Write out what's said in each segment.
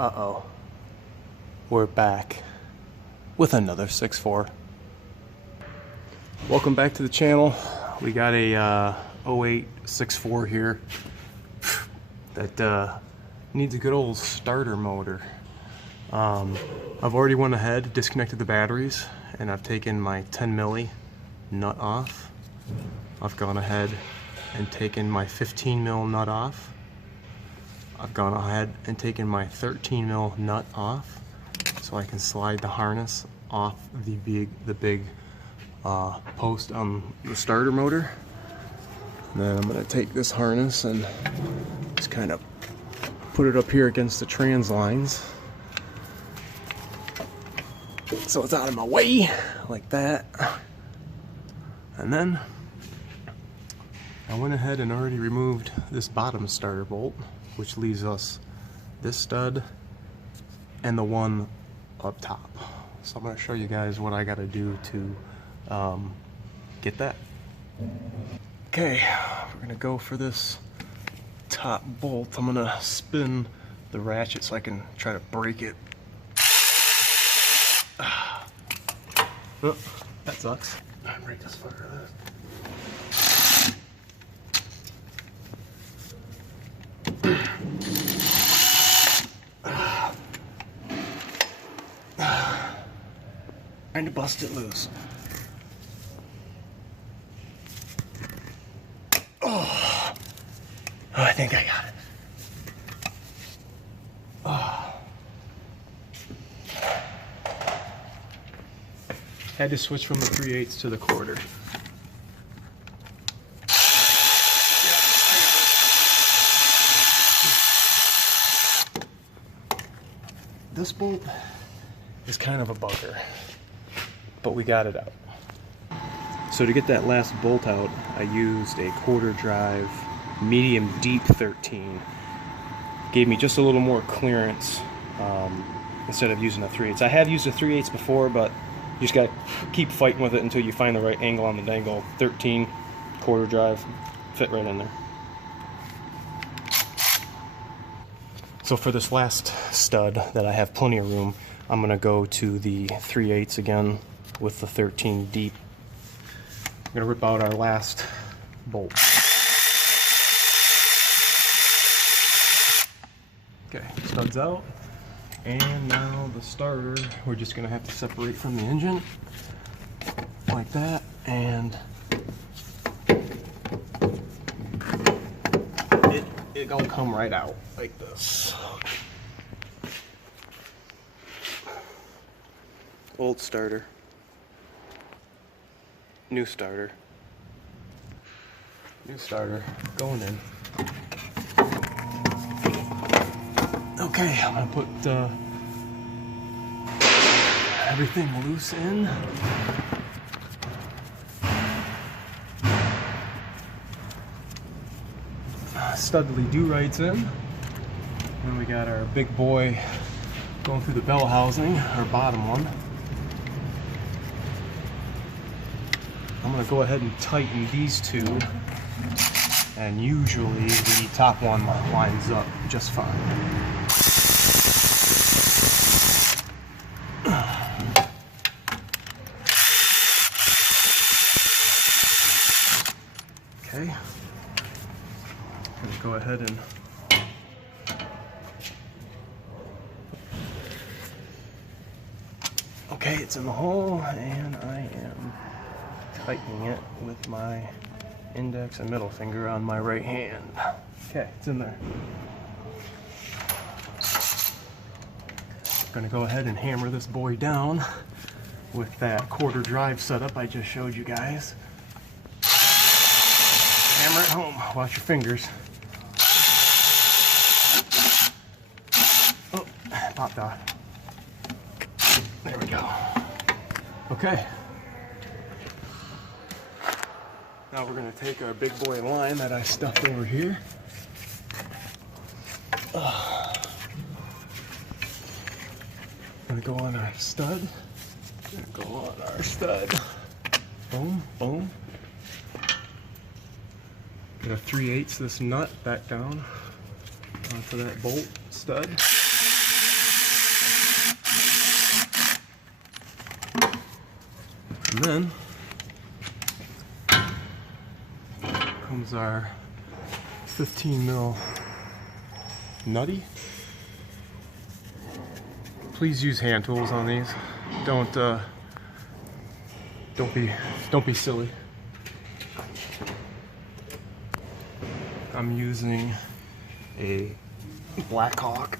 Uh-oh. We're back with another 6.4. Welcome back to the channel. We got a 08 6.4 here that needs a good old starter motor. I've already went ahead, disconnected the batteries, and I've taken my 10 milli nut off. I've gone ahead and taken my 15 mil nut off. I've gone ahead and taken my 13 mil nut off so I can slide the harness off the big post on the starter motor. And then I'm going to take this harness and just kind of put it up here against the trans lines so it's out of my way, like that. And then I went ahead and already removed this bottom starter bolt, which leaves us this stud and the one up top. So I'm going to show you guys what I got to do to get that. Okay, we're going to go for this top bolt. I'm going to spin the ratchet so I can try to break it. Oh, that sucks. Break this fucker. Trying to bust it loose. Oh, I think I got it. Oh. Had to switch from the 3/8 to the 1/4. This bolt is kind of a bugger, but we got it out. So to get that last bolt out, I used a 1/4 drive medium deep 13. Gave me just a little more clearance instead of using a 3/8. I have used a 3/8 before, but you just gotta keep fighting with it until you find the right angle on the dangle. 13 1/4 drive fit right in there. So for this last stud that I have plenty of room, I'm gonna go to the 3/8 again with the 13 deep. I'm gonna rip out our last bolt. Okay, studs out. And now the starter, we're just gonna have to separate from the engine like that, and it'll come right out like this. Old starter, new starter, new starter, going in. Okay, I'm gonna put everything loose in. Studly do-rights in. And we got our big boy going through the bell housing, our bottom one. I'm gonna go ahead and tighten these two, and usually the top one lines up just fine. Okay, I'm gonna go ahead and okay, it's in the hole, and I am tightening it with my index and middle finger on my right hand. Okay, it's in there. I'm gonna go ahead and hammer this boy down with that 1/4 drive setup I just showed you guys. Hammer it home. Watch your fingers. Oh, popped off. There we go. Okay. Now we're going to take our big boy line that I stuffed over here. Going to go on our stud. Going to go on our stud. Boom, boom. Gonna 3/8 this nut back down onto that bolt stud. And then comes our 15 mil nutty. Please use hand tools on these. Don't be silly. I'm using a Blackhawk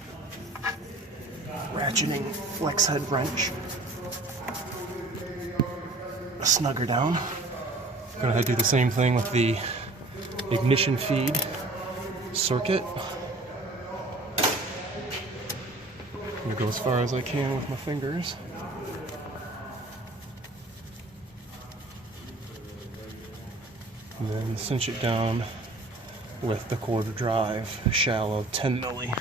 ratcheting flex head wrench. Snug her down. Gonna do the same thing with the ignition feed circuit. I'm gonna go as far as I can with my fingers. And then cinch it down with the quarter drive, shallow 10 milli.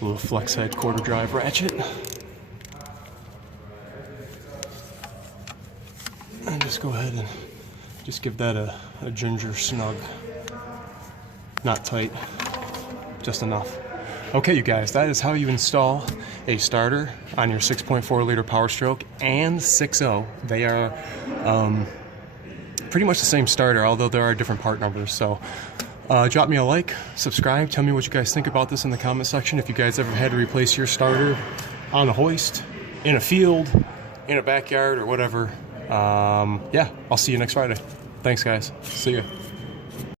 Little flex head quarter drive ratchet. And just go ahead and just give that a ginger snug. Not tight, just enough. Okay, you guys, that is how you install a starter on your 6.4 liter Power Stroke and 6.0. They are pretty much the same starter, although there are different part numbers. So drop me a like, subscribe, tell me what you guys think about this in the comment section. If you guys ever had to replace your starter on a hoist, in a field, in a backyard, or whatever. Yeah, I'll see you next Friday. Thanks, guys. See ya.